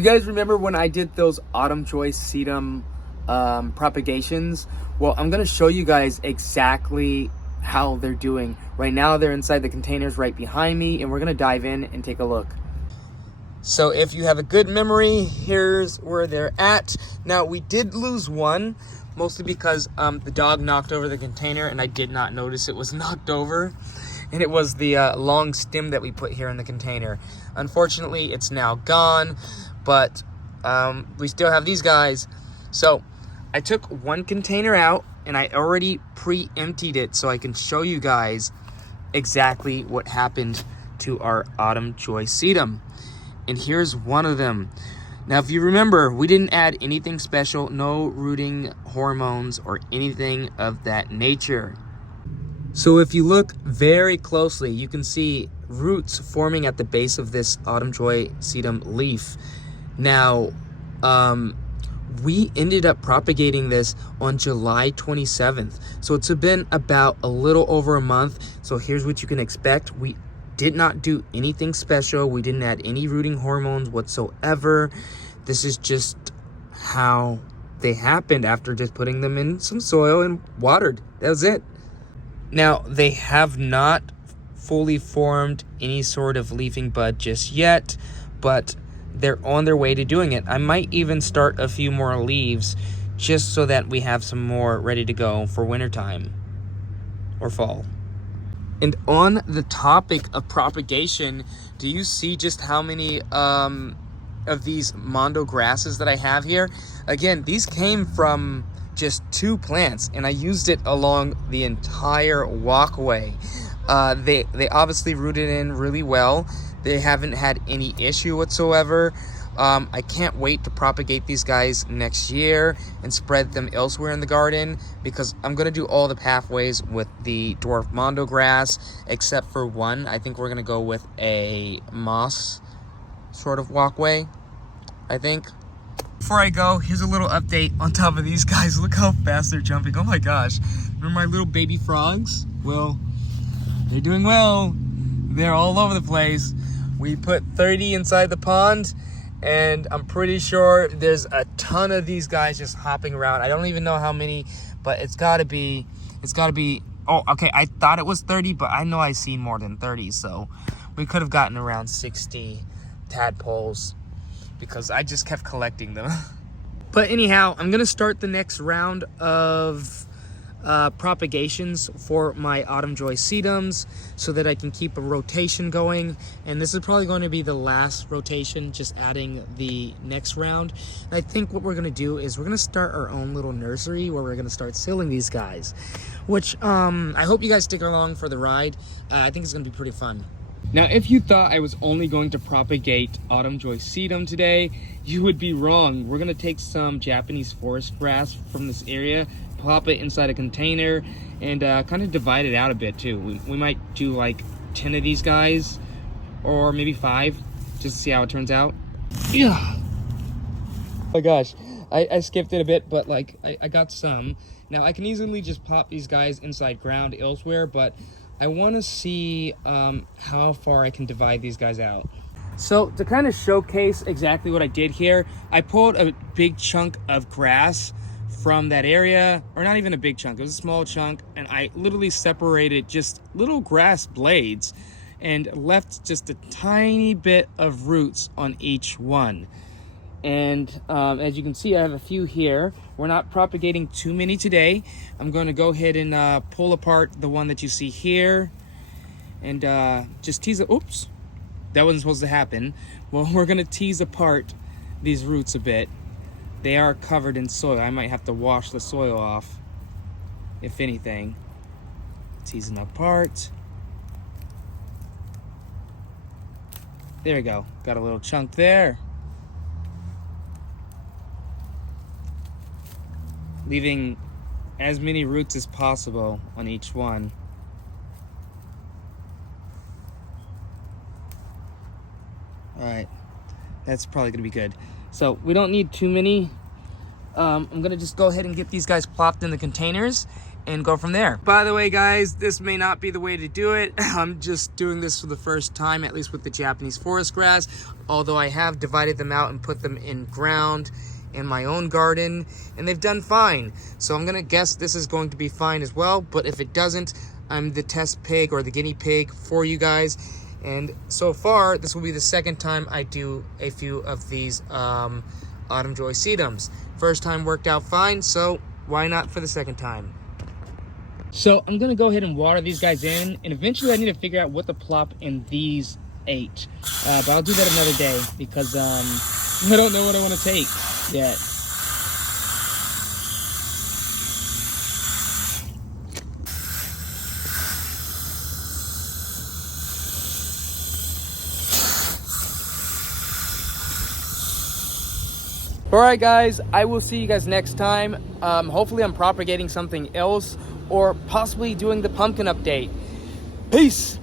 you guys remember when I did those autumn joy sedum propagations? Well, I'm gonna show you guys exactly how they're doing. Right now they're inside the containers right behind me, and we're gonna dive in and take a look. So if you have a good memory, here's where they're at. Now we did lose one, mostly because the dog knocked over the container and I did not notice it was knocked over. And it was the long stem that we put here in the container. Unfortunately, it's now gone, but we still have these guys. So I took one container out and I already pre-emptied it so I can show you guys exactly what happened to our autumn joy sedum. And here's one of them. Now, if you remember, we didn't add anything special, no rooting hormones or anything of that nature. So if you look very closely, you can see roots forming at the base of this autumn joy sedum leaf. Now, we ended up propagating this on July 27th. So it's been about a little over a month. So here's what you can expect. We did not do anything special. We didn't add any rooting hormones whatsoever. This is just how they happened after just putting them in some soil and watered. That was it. Now, they have not fully formed any sort of leafing bud just yet, but they're on their way to doing it. I might even start a few more leaves just so that we have some more ready to go for wintertime or fall. And on the topic of propagation, do you see just how many of these mondo grasses that I have here? Again, these came from just 2 plants, and I used it along the entire walkway. They obviously rooted in really well. They haven't had any issue whatsoever. I can't wait to propagate these guys next year and spread them elsewhere in the garden, because I'm going to do all the pathways with the dwarf mondo grass except for one. I think we're going to go with a moss sort of walkway, I think. Before I go, here's a little update on top of these guys. Look how fast they're jumping. Oh my gosh. Remember my little baby frogs? Well, they're doing well. They're all over the place. We put 30 inside the pond, and I'm pretty sure there's a ton of these guys just hopping around. I don't even know how many, but it's gotta be, oh, okay, I thought it was 30, but I know I seen more than 30, so we could have gotten around 60 tadpoles because I just kept collecting them. But anyhow, I'm gonna start the next round of propagations for my autumn joy sedums so that I can keep a rotation going, and this is probably going to be the last rotation, just adding the next round. And I think what we're going to do is we're going to start our own little nursery where we're going to start sealing these guys, which I hope you guys stick along for the ride. I think it's going to be pretty fun. Now, if you thought I was only going to propagate autumn joy sedum today, you would be wrong. We're going to take some Japanese forest grass from this area, pop it inside a container, and kind of divide it out a bit too. We might do like 10 of these guys, or maybe 5, just to see how it turns out. Yeah. Oh my gosh, I skipped it a bit, but like I got some. Now I can easily just pop these guys inside ground elsewhere, but I want to see how far I can divide these guys out. So to kind of showcase exactly what I did here, I pulled a big chunk of grass from that area, or not even a big chunk, it was a small chunk, and I literally separated just little grass blades and left just a tiny bit of roots on each one. And as you can see, I have a few here. We're not propagating too many today. I'm going to go ahead and pull apart the one that you see here and just tease it. Oops, that wasn't supposed to happen. Well, we're going to tease apart these roots a bit. They are covered in soil. I might have to wash the soil off, if anything. Teasing apart. There we go. Got a little chunk there. Leaving as many roots as possible on each one. All right, that's probably gonna be good. So we don't need too many. I'm gonna just go ahead and get these guys plopped in the containers, and go from there. By the way, guys, this may not be the way to do it. I'm just doing this for the first time, at least with the Japanese forest grass, although I have divided them out and put them in ground in my own garden, and they've done fine. So I'm gonna guess this is going to be fine as well, but if it doesn't, I'm the test pig or the guinea pig for you guys. And so far, this will be the second time I do a few of these Autumn Joy sedums. First time worked out fine, so why not for the second time? So I'm gonna go ahead and water these guys in, and eventually I need to figure out what the plop in these ate. But I'll do that another day because I don't know what I want to take yet. Alright guys, I will see you guys next time. Hopefully I'm propagating something else or possibly doing the pumpkin update. Peace!